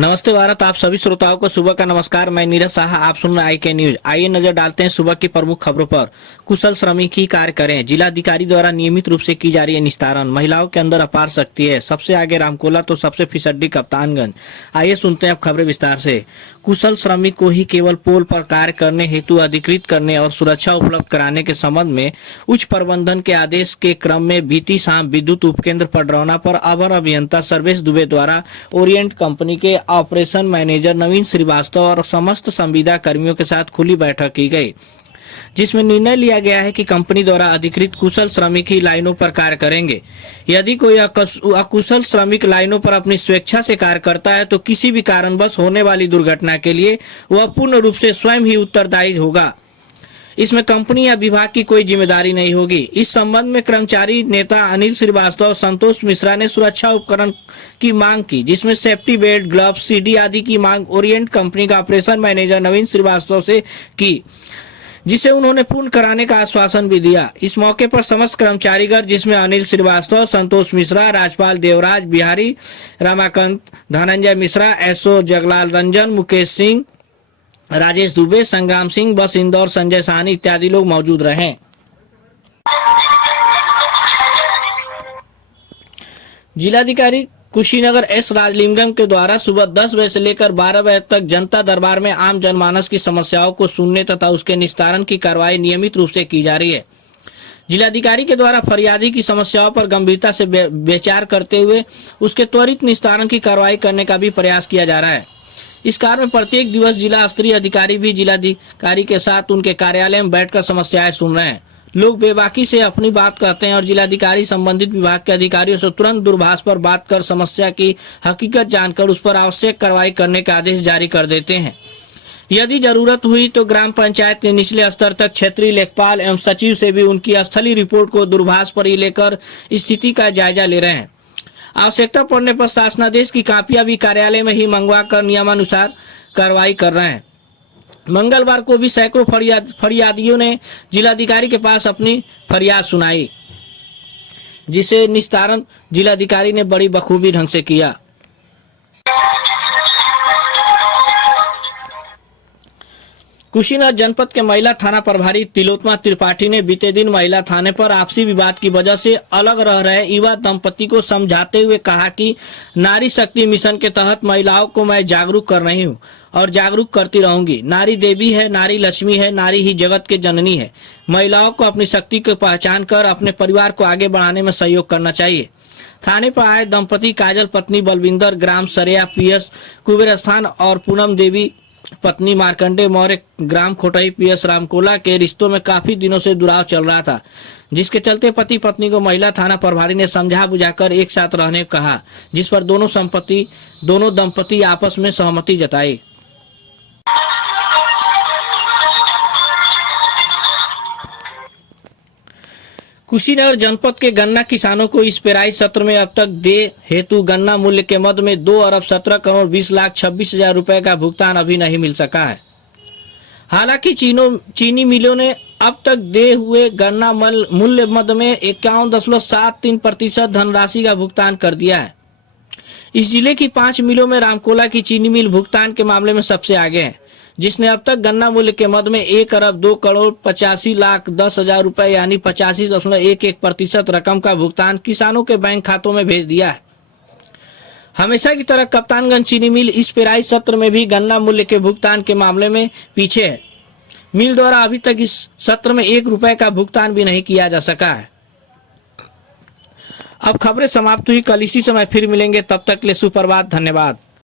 नमस्ते भारत। आप सभी श्रोताओं को सुबह का नमस्कार। मैं नीरज साहा, आप सुन रहे IK न्यूज। आइए नजर डालते हैं सुबह की प्रमुख खबरों पर। कुशल श्रमिक ही कार्य करें, जिलाधिकारी द्वारा नियमित रूप से की जा रही है निस्तारण। महिलाओं के अंदर अपार शक्ति है, सबसे आगे रामकोला तो सबसे फिसड्डी कप्तानगंज। आइए सुनते हैं अब खबरें विस्तार से। कुशल श्रमिक को ही केवल पोल पर कार्य करने हेतु अधिकृत करने और सुरक्षा उपलब्ध कराने के संबंध में उच्च प्रबंधन के आदेश के क्रम में बीती शाम विद्युत उपकेंद्र पडरौना पर अवर अभियंता सर्वेश दुबे द्वारा ओरिएंट कंपनी के ऑपरेशन मैनेजर नवीन श्रीवास्तव और समस्त संविदा कर्मियों के साथ खुली बैठक की गई, जिसमें निर्णय लिया गया है कि कंपनी द्वारा अधिकृत कुशल श्रमिक ही लाइनों पर कार्य करेंगे। यदि कोई अकुशल श्रमिक लाइनों पर अपनी स्वेच्छा से कार्य करता है तो किसी भी कारणवश होने वाली दुर्घटना के लिए वह पूर्ण रूप से स्वयं ही उत्तरदायी होगा। इसमें कंपनी या विभाग की कोई जिम्मेदारी नहीं होगी। इस संबंध में कर्मचारी नेता अनिल श्रीवास्तव और संतोष मिश्रा ने सुरक्षा उपकरण की मांग की, जिसमें सेफ्टी बेल्ट, ग्लव्स, CD आदि की मांग ओरिएंट कंपनी का ऑपरेशन मैनेजर नवीन श्रीवास्तव से की, जिसे उन्होंने पूर्ण कराने का आश्वासन भी दिया। इस मौके पर समस्त कर्मचारीगण, जिसमें अनिल श्रीवास्तव, संतोष मिश्रा, राजपाल देवराज, बिहारी रमाकांत, धनंजय मिश्रा, SO जगलाल रंजन, मुकेश सिंह, राजेश दुबे, संग्राम सिंह, बस इंदौर, संजय साहनी इत्यादि लोग मौजूद रहे। जिलाधिकारी कुशीनगर S राजलिंगम के द्वारा सुबह 10 बजे से लेकर 12 बजे तक जनता दरबार में आम जनमानस की समस्याओं को सुनने तथा उसके निस्तारण की कार्रवाई नियमित रूप से की जा रही है। जिलाधिकारी के द्वारा फरियादी की समस्याओं पर गंभीरता से विचार करते हुए उसके त्वरित निस्तारण की कार्रवाई करने का भी प्रयास किया जा रहा है। इस कार्य में प्रत्येक दिवस जिला स्तरीय अधिकारी भी जिलाधिकारी के साथ उनके कार्यालय में बैठकर समस्याएं सुन रहे हैं। लोग बेबाकी से अपनी बात कहते हैं और जिलाधिकारी संबंधित विभाग के अधिकारियों से तुरंत दूरभाष पर बात कर समस्या की हकीकत जानकर उस पर आवश्यक कार्रवाई करने का आदेश जारी कर देते हैं। यदि जरूरत हुई तो ग्राम पंचायत के निचले स्तर तक क्षेत्रीय लेखपाल एवं सचिव से भी उनकी स्थलीय रिपोर्ट को दूरभाष पर ही लेकर स्थिति का जायजा ले रहे हैं। आवश्यकता पड़ने पर शासनादेश की कापियां भी कार्यालय में ही मंगवा कर नियमानुसार कार्रवाई कर रहे हैं। मंगलवार को भी सैकड़ों फरियादियों ने जिलाधिकारी के पास अपनी फरियाद सुनाई, जिसे निस्तारण जिलाधिकारी ने बड़ी बखूबी ढंग से किया। कुशीनगर जनपद के महिला थाना प्रभारी तिलोत्तमा त्रिपाठी ने बीते दिन महिला थाने पर आपसी विवाद की वजह से अलग रह रहे युवा दंपति को समझाते हुए कहा कि नारी शक्ति मिशन के तहत महिलाओं को मैं जागरूक कर रही हूं और जागरूक करती रहूंगी। नारी देवी है, नारी लक्ष्मी है, नारी ही जगत के जननी है। महिलाओं को अपनी शक्ति को पहचान कर अपने परिवार को आगे बढ़ाने में सहयोग करना चाहिए। थाने पर आए दंपति काजल पत्नी बलविंदर, ग्राम सरेया PS कुबेर स्थान और पूनम देवी पत्नी मार्कंडे मौर्य, ग्राम खोटई PS रामकोला के रिश्तों में काफी दिनों से दुराव चल रहा था, जिसके चलते पति पत्नी को महिला थाना प्रभारी ने समझा बुझाकर एक साथ रहने को कहा, जिस पर दोनों दंपति आपस में सहमति जताई। कुशीनगर जनपद के गन्ना किसानों को इस पेराई सत्र में अब तक देय हेतु गन्ना मूल्य के मद में 2,17,20,26,000 रुपए का भुगतान अभी नहीं मिल सका है। हालांकि चीनी मिलों ने अब तक देय हुए गन्ना मूल्य मद में 51.73% धनराशि का भुगतान कर दिया है। इस जिले की 5 मिलों में रामकोला की चीनी मिल भुगतान के मामले में सबसे आगे है, जिसने अब तक गन्ना मूल्य के मद में 1,02,85,10,000 रुपए यानी 85.11% रकम का भुगतान किसानों के बैंक खातों में भेज दिया है। हमेशा की तरह कप्तानगंज चीनी मिल इस पेराई सत्र में भी गन्ना मूल्य के भुगतान के मामले में पीछे है। मिल द्वारा अभी तक इस सत्र में 1 रुपए का भुगतान भी नहीं किया जा सका है। अब खबरें समाप्त हुई। कल इसी समय फिर मिलेंगे, तब तक के लिए सुप्रभात। धन्यवाद।